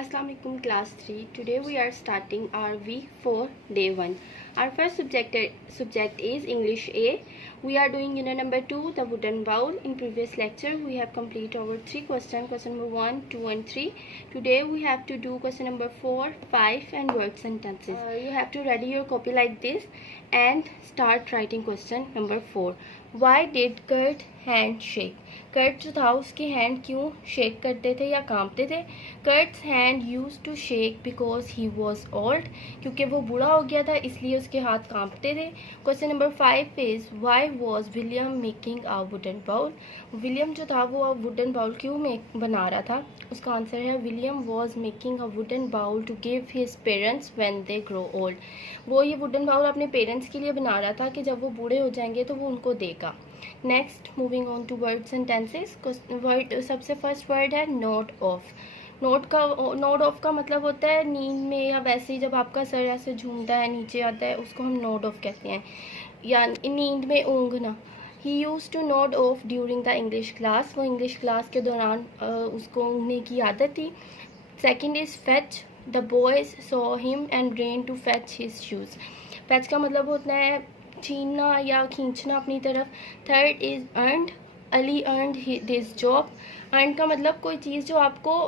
Assalamualaikum class 3. Today we are starting our week 4 day 1. Our first subject is English A. We are doing unit number 2 the wooden bowl. In previous lecture we have completed our 3 questions, question number 1, 2 and 3. Today we have to do question number 4, 5 and word sentences. You have to ready your copy like this and start writing question number 4. Why did Kurt hand shake? Kurt जो था उसके hand क्यों shake करते थे या कांपते थे? Kurt's hand used to shake because he was old, क्योंकि वो बूढ़ा हो गया था इसलिए उसके हाथ कांपते थे. Question number 5 is why was William making a wooden bowl? William जो था वो वुडन बाउल क्यों बना रहा था? उसका आंसर है William was making a wooden bowl to give his parents when they grow old. वो ये वुडन बाउल अपने पेरेंट्स के लिए बना रहा था कि जब वो बूढ़े हो जाएंगे तो वो उनको देगा. Next moving on to word sentences. Word सबसे फर्स्ट वर्ड है नोड ऑफ. नोड ऑफ का मतलब होता है नींद में या वैसे ही जब आपका सर ऐसे झूमता है नीचे आता है उसको हम नोड ऑफ कहते हैं, या नींद में ऊँघना. He used to nod off during the English class. वो इंग्लिश क्लास के दौरान उसको ऊँघने की आदत थी. Second is fetch. The boys saw him and ran to fetch his shoes. Fetch का मतलब होता है छीनना या खींचना अपनी तरफ. Third is earned. Ali earned this job. Earn का मतलब कोई चीज़ जो आपको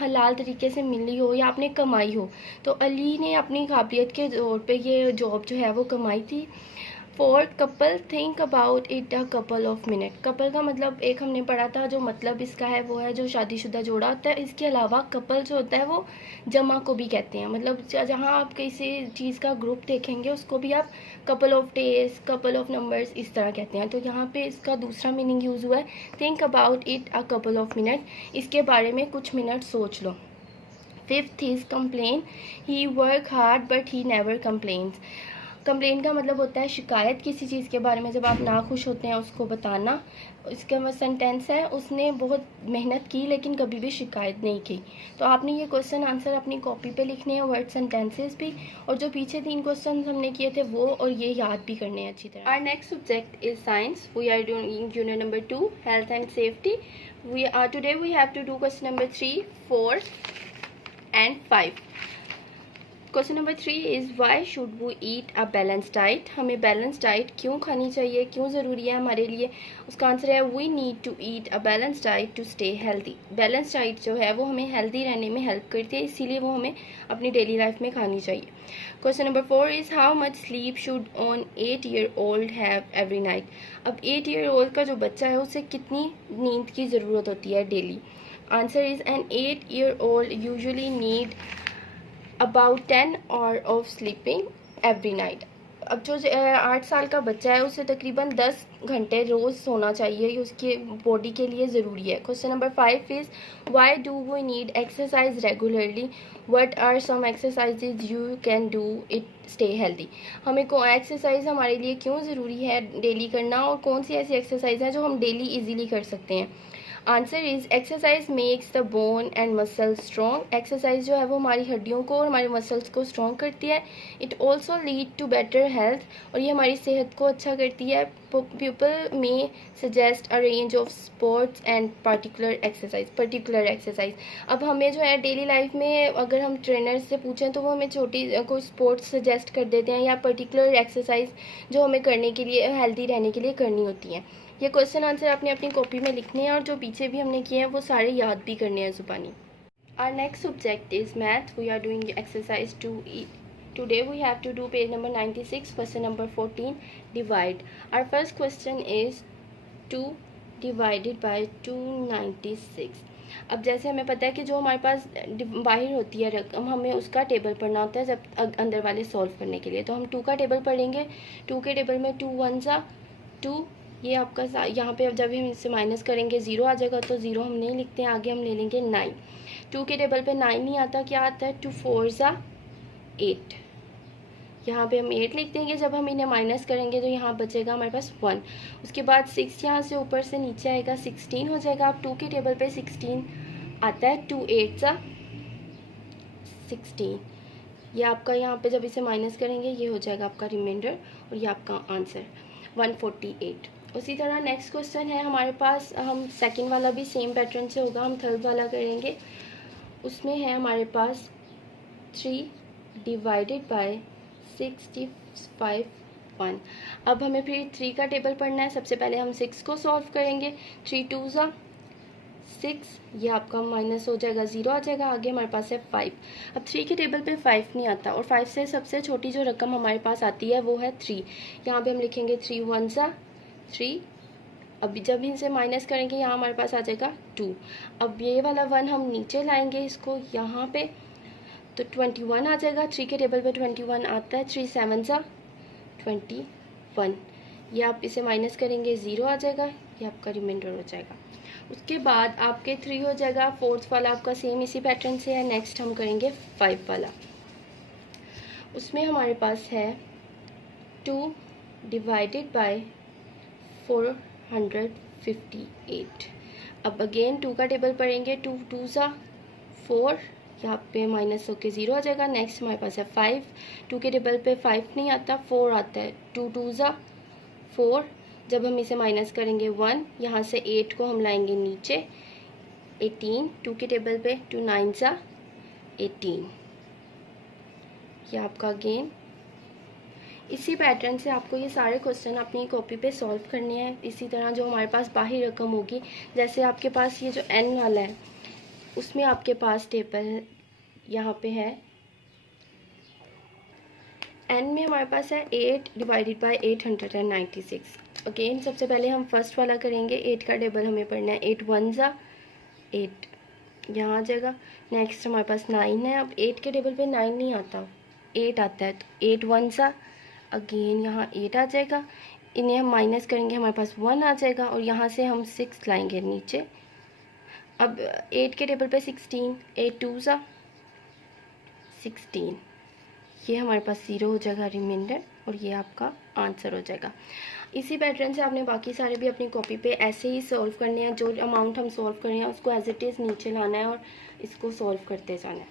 हलाल तरीके से मिली हो या आपने कमाई हो, तो अली ने अपनी काबिलियत के तौर पे ये जॉब जो है वो कमाई थी. Fourth couple. Think about it a couple of minute. Couple का मतलब एक हमने पढ़ा था जो मतलब इसका है वो है जो शादीशुदा जोड़ा होता है. इसके अलावा कपल जो होता है वो जमा को भी कहते हैं, मतलब जहाँ आप किसी चीज़ का ग्रुप देखेंगे उसको भी आप couple of days, couple of numbers इस तरह कहते हैं. तो यहाँ पे इसका दूसरा मीनिंग यूज़ हुआ है think about it a couple of minute. इसके बारे में कुछ मिनट सोच लो. Fifth is complain. He work hard but he never complains. Complain का मतलब होता है शिकायत किसी चीज़ के बारे में, जब आप नाखुश होते हैं उसको बताना. इसका सेंटेंस है उसने बहुत मेहनत की लेकिन कभी भी शिकायत नहीं की. तो आपने ये क्वेश्चन आंसर अपनी कॉपी पे लिखने हैं, वर्ड सेंटेंसेस भी, और जो पीछे 3 क्वेश्चन हमने किए थे वो, और ये याद भी करने हैं अच्छी तरह. Our next subject is science. We are doing unit number 2 health and safety. Today we have to do question number 3, 4 and 5. Question number 3 is why should we eat a balance diet. हमें balance diet क्यों खानी चाहिए, क्यों ज़रूरी है हमारे लिए? उसका आंसर है we need to eat a balance diet to stay healthy. Balance diet जो है वो हमें हेल्दी रहने में हेल्प करती है, इसीलिए वो हमें अपनी डेली लाइफ में खानी चाहिए. Question number 4 is how much sleep should on 8-year-old have every night. अब 8-year-old का जो बच्चा है उसे कितनी नींद की ज़रूरत होती है daily? Answer is an 8-year-old usually need about 10 hours of sleeping every night. अब जो 8 साल का बच्चा है उसे तकरीबन 10 घंटे रोज़ सोना चाहिए, ये उसकी बॉडी के लिए ज़रूरी है. Question number 5 is why do we need exercise regularly. What are some exercises you can do it stay healthy. हमें को एक्सरसाइज हमारे लिए क्यों ज़रूरी है डेली करना, और कौन सी ऐसी एक्सरसाइज है जो हम डेली इजीली कर सकते हैं? Answer is exercise makes the bone and muscle strong. Exercise जो है वो हमारी हड्डियों को और हमारे मसल्स को स्ट्रॉन्ग करती है. It also lead to better health, और ये हमारी सेहत को अच्छा करती है. पीपल में suggest a range of sports and particular exercise. अब हमें जो है डेली लाइफ में अगर हम ट्रेनर से पूछें तो वो हमें छोटी कोई स्पोर्ट्स सजेस्ट कर देते हैं या पर्टिकुलर एक्सरसाइज जो हमें करने के लिए हेल्दी रहने के लिए करनी होती हैं. ये क्वेश्चन आंसर आपने अपनी कॉपी में लिखने हैं, और जो पीछे भी हमने किए हैं वो सारे याद भी करने हैं ज़ुबानी. Our next subject is math. We are doing exercise 2E. Today we have to do page number 96, question number 14, divide. Our first question is 2 divided by 296. अब जैसे हमें पता है कि जो हमारे पास बाहर होती है रकम, हमें उसका टेबल पढ़ना होता है जब अंदर वाले सॉल्व करने के लिए. तो हम 2 का टेबल पढ़ेंगे. 2 के टेबल में 2 1 ज़ा 2, ये आपका यहाँ पे अब जब हम इससे माइनस करेंगे 0 आ जाएगा, तो 0 हम नहीं लिखते हैं, आगे हम ले लेंगे 9. 2 के टेबल पे 9 नहीं आता, क्या आता है? 2 4 ज़ा 8. यहाँ पे हम 8 लिख देंगे. जब हम इन्हें माइनस करेंगे तो यहाँ बचेगा हमारे पास 1. उसके बाद 6 यहाँ से ऊपर से नीचे आएगा, 16 हो जाएगा. अब 2 के टेबल पे 16 आता है. 2 8 ज़ा 16. ये आपका यहाँ पे जब इसे माइनस करेंगे ये हो जाएगा आपका रिमाइंडर, और ये आपका आंसर 148. उसी तरह नेक्स्ट क्वेश्चन है हमारे पास. हम सेकंड वाला भी सेम पैटर्न से होगा, हम थर्ड वाला करेंगे. उसमें है हमारे पास 3 डिवाइडेड बाय 65 1। अब हमें फिर 3 का टेबल पढ़ना है। सबसे पहले हम 6 को सॉल्व करेंगे। 3 2 ज़ा 6, ये आपका माइनस हो जाएगा, 0 आ जाएगा। आगे हमारे पास है 5। अब 3 के टेबल पे 5 नहीं आता, और 5 से सबसे छोटी जो रकम हमारे पास आती है वो है 3। यहाँ पे हम लिखेंगे 3 1 ज़ा 3। अब जब इनसे माइनस करेंगे यहाँ हमारे पास आ जाएगा 2। अब ये वाला 1 हम नीचे लाएंगे इसको यहाँ पे, तो 21 आ जाएगा। 3 के टेबल पे 21 आता है। 3 7 ज़ा 21, ये आप इसे माइनस करेंगे, 0 आ जाएगा। ये आपका रिमाइंडर हो जाएगा। उसके बाद आपके 3 हो जाएगा। 4th वाला आपका सेम इसी पैटर्न से है। नेक्स्ट हम करेंगे 5 वाला। उसमें हमारे पास है 2 डिवाइडेड बाय 458। अब अगेन 2 का टेबल पढ़ेंगे। 2 2 ज़ा 4, यहाँ पे माइनस होके 0 आ जाएगा। नेक्स्ट हमारे पास है 5। 2 के टेबल पे 5 नहीं आता, 4 आता है। 2 2 ज़ा 4, जब हम इसे माइनस करेंगे 1, यहाँ से 8 को हम लाएंगे नीचे, 18। 2 के टेबल पे 2 9 ज़ा 18, ये आपका अगेन इसी पैटर्न से आपको ये सारे क्वेश्चन अपनी कॉपी पे सॉल्व करने हैं। इसी तरह जो हमारे पास बाहरी रकम होगी, जैसे आपके पास ये जो n वाला है उसमें आपके पास टेबल यहाँ पे है। n में हमारे पास है 8 डिवाइडेड बाय 896। अगेन सबसे पहले हम फर्स्ट वाला करेंगे। 8 का टेबल हमें पढ़ना है। 8 1 ज़ा 8, यहाँ आ जाएगा। नेक्स्ट हमारे पास 9 है। अब 8 के टेबल पे 9 नहीं आता, 8 आता है, तो 8 1 ज़ा अगेन यहाँ 8 आ जाएगा। इन्हें हम माइनस करेंगे, हमारे पास 1 आ जाएगा, और यहाँ से हम 6 लाएंगे नीचे। अब 8 के टेबल पे 16, 8 2 ज़ा 16, ये हमारे पास 0 हो जाएगा रिमाइंडर, और ये आपका आंसर हो जाएगा। इसी पैटर्न से आपने बाकी सारे भी अपनी कॉपी पे ऐसे ही सॉल्व करने हैं। जो अमाउंट हम सॉल्व कर रहे हैं उसको एज इट इज़ नीचे लाना है और इसको सॉल्व करते जाना है।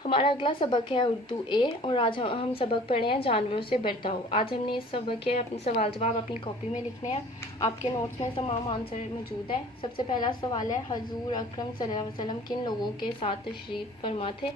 हमारा अगला सबक है उर्दू ए, और आज हम सबक पढ़े हैं जानवरों से बर्ताव। आज हमने इस सबक के अपने सवाल जवाब अपनी कॉपी में लिखने हैं। आपके नोट्स में तमाम आंसर मौजूद है। सबसे पहला सवाल है, हजूर अकरम सल्लल्लाहु अलैहि वसल्लम किन लोगों के साथ तशरीफ़ फरमा थे?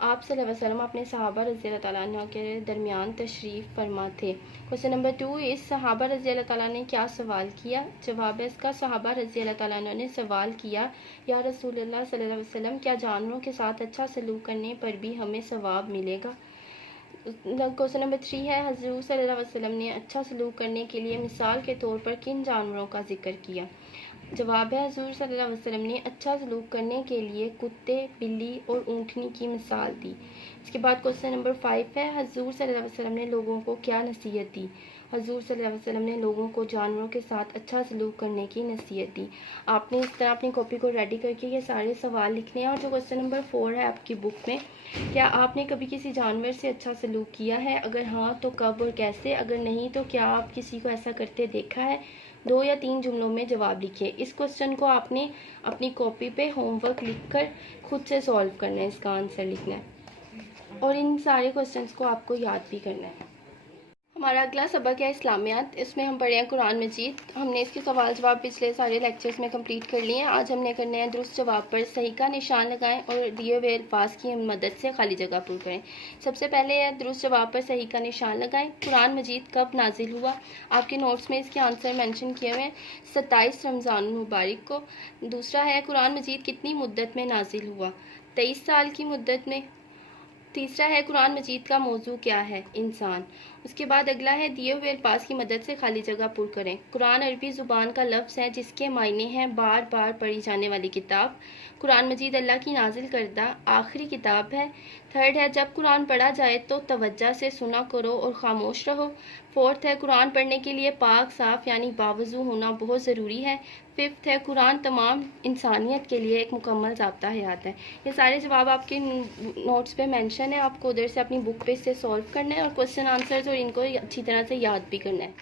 आप सल्लल्लाहु अलैहि वसल्लम अपने सहाबा रज़ी अल्लाह तआला अन्हु के दरमियान तशरीफ़ फरमा थे। क्वेश्चन नंबर 2 इस सहाबा रज़ी अल्लाह तआला ने क्या सवाल किया? जवाब है इसका, सहाबा रज़ी अल्लाह तआला अन्हु ने सवाल किया, या रसूलुल्लाह सल्लल्लाहु अलैहि वसल्लम क्या जानवरों के साथ अच्छा सलूक करने पर भी हमें सवाब मिलेगा? क्वेश्चन नंबर 3 है, हजूर सल्लल्लाहु अलैहि वसल्लम ने अच्छा सलूक करने के लिए मिसाल के तौर पर किन जानवरों का जिक्र किया? जवाब है, हजूर सल्लल्लाहु अलैहि वसल्लम ने अच्छा सलूक करने के लिए कुत्ते, बिल्ली और ऊँटनी की मिसाल दी। इसके बाद क्वेश्चन नंबर 5 है, हजूर सल्लल्लाहु अलैहि वसल्लम ने लोगों को क्या नसीहत दी? हजूर सल्लल्लाहु अलैहि वसल्लम ने लोगों को जानवरों के साथ अच्छा सलूक करने की नसीहत दी। आपने इस तरह अपनी कॉपी को रेडी करके ये सारे सवाल लिखने हैं। और जो क्वेश्चन नंबर 4 है आपकी बुक में, क्या आपने कभी किसी जानवर से अच्छा सलूक किया है? अगर हाँ तो कब और कैसे? अगर नहीं तो क्या आप किसी को ऐसा करते देखा है? 2 या 3 जुमलों में जवाब लिखिए। इस क्वेश्चन को आपने अपनी कॉपी पे होमवर्क लिखकर खुद से सॉल्व करना है, इसका आंसर लिखना है, और इन सारे क्वेश्चंस को आपको याद भी करना है। हमारा अगला सबक है इस्लामियात। इसमें हम पढ़े हैं कुरान मजीद। हमने इसके सवाल जवाब पिछले सारे लेक्चर्स में कंप्लीट कर लिए हैं। आज हमने करने हैं दुरुस्त जवाब पर सही का निशान लगाएं और दिए हुए अल्फाज की मदद से खाली जगह पूरी करें। सबसे पहले है दुरुस्त जवाब पर सही का निशान लगाएं। कुरान मजीद कब नाजिल हुआ? आपके नोट्स में इसके आंसर मेंशन किए हुए हैं, 27 रमज़ान मुबारक को। दूसरा है, कुरान मजीद कितनी मुद्दत में नाजिल हुआ? 23 साल की मुद्दत में। तीसरा है, कुरान मजीद का मौजू क्या है? इंसान। उसके बाद अगला है, दिए हुए अल्फाज की मदद से खाली जगह पुर करें। कुरान अरबी ज़ुबान का लफ्ज़ है जिसके मायने हैं बार बार पढ़ी जाने वाली किताब। कुरान मजीद अल्लाह की नाजिल करदा आखिरी किताब है। थर्ड है, जब कुरान पढ़ा जाए तो तवज्जो से सुना करो और ख़ामोश रहो। फोर्थ है, कुरान पढ़ने के लिए पाक साफ़ यानी बावज़ू होना बहुत ज़रूरी है। फिफ्थ है, कुरान तमाम इंसानियत के लिए एक मुकम्मल ज़ाब्ता हयात है। ये सारे जवाब आपके नोट्स पे मेंशन है, आपको उधर से अपनी बुक पे से सॉल्व करना है और क्वेश्चन आंसर्स और इनको अच्छी तरह से याद भी करना है।